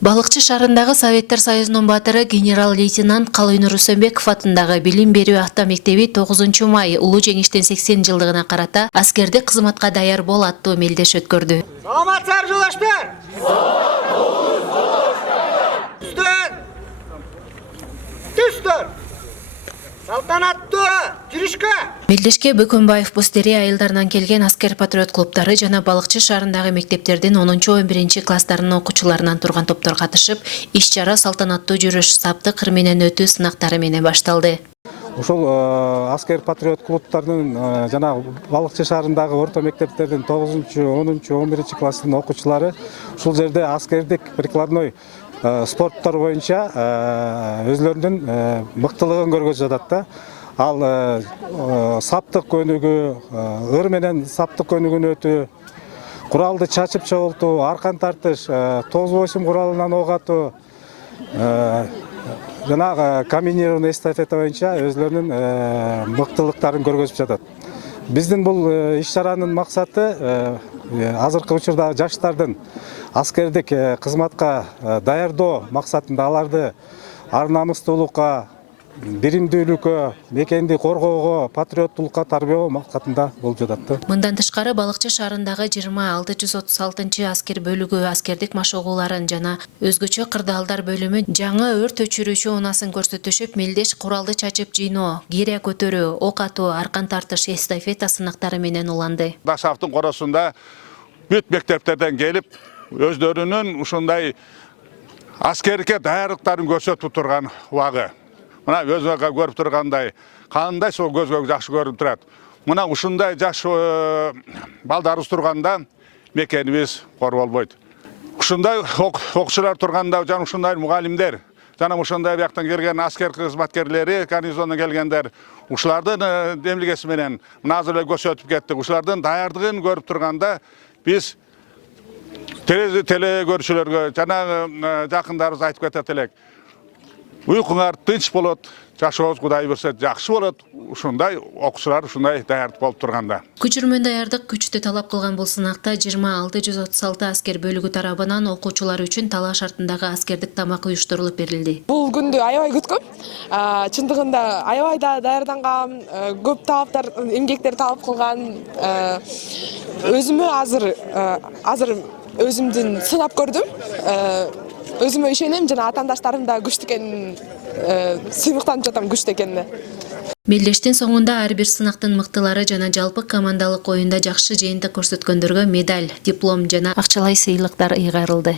Балыкчы шаарындагы Советтер Союзунун батыры генерал-лейтенант Калыйнур Үсөнбеков атындагы билим берүү авто мектеби 9 май улуу жеңиштин 80 жылдыгына карата аскердик кызматка даяр бол аттуу мелдеш өткөрдү. Саламатсыздар, жолдоштор! Түстөр! Салтанаттуу жүрүшкө! Мелдешке Бөкөнбаев Бостерия айылдарынан келген аскер патриот клубтары жана Балыкчы шаарындагы мектептердин 10-11 класстарынын окуучуларынан турган топтор катышып, иш-чара салтанаттуу жүрүш саптык ыр менен өтүү сынактары менен башталды. Ушул аскер патриот клубтардын жана Балыкчы шаарындагы орто мектептердин 9-10-11 класстын окуучулары ушул жерде аскердик прикладной спорттор боюнча өзлөрүнүн мыктылыгын көргөзүп жатат да. Ал саптык көнүгүү, ыр менен саптык көнүгүүнү өтүү, куралды чачып чогултуу, аркан тартыш, тоз бойсум куралынан ок атуу, жана комбинированный эстафета боюнча өзлөрүнүн мыктылыктарын көргөзүп жатат. Биздин бул иш-чаранын максаты азыркы учурда жаштардын аскердик кызматка даярдоо максатында аларды ар намыстуулукка, биримдүүлүккө, мекенди коргоого, патриоттулукка тарбиялоо максатында болуп жатат. Мындан тышкары Балыкчы шаарындагы 20636 аскер бөлүгү аскердик машыгууларын жана өзгөчө кырдаалдар бөлүмү жаңы өрт өчүрүүчү унаасын көрсөтүшүп, мелдеш куралды чачып жыйноо, гиря көтөрүү, ок атуу, аркан тартыш эстафета сынактары менен уланды. Дашаптын коросунда бүт мектептерден келип, өздөрүнүн ушундай аскердикке даярдыктарын көрсөтүп турган убагы. Мына өзүңөр көрүп тургандай, кандай сол көзгө жакшы көрүнүп турат. Мына ушундай жаш балдарыбыз турганда мекенибиз корголбойт. Ушундай окуучулар турганда жана ушундай мугалимдер, жана ушундай бияктан келген аскер кызматкерлери, гарнизондон келгендер, ушулардын демилгеси менен мына азыр эле көрсөтүп кетти. Ушулардын даярдыгын көрүп турганда биз теле көрүүчүлөргө жана жакындарыбыз айтып кетет элек. Уйкуңар тынч болот, жашообуз Кудай берсе жакшы болот. Ушундай окуучулар ушундай даярдык болуп турганда. Көчүрмөн даярдык күчтү талап кылган бул сынакта 20636 аскер бөлүгү тарабынан окуучулар үчүн талаш шартындагы аскердик тамак уюштурулуп берилди. Бул күндү аябай күткөм. Чындыгында аябай да даярдангам, көп таптар, эмгектер талап кылган. Өзүмө азыр өзүмдүн сынап көрдүм. Өзүмө ишенем жана атаандаштарым да күчтүү экенин сыймыктанып жатам, күчтүү экенине. Мелдештин соңунда ар бир сынактын мыктылары жана жалпы командалык оюнда жакшы жыйынтык көрсөткөндөргө медаль, диплом жана акчалай сыйлыктар ыйгарылды.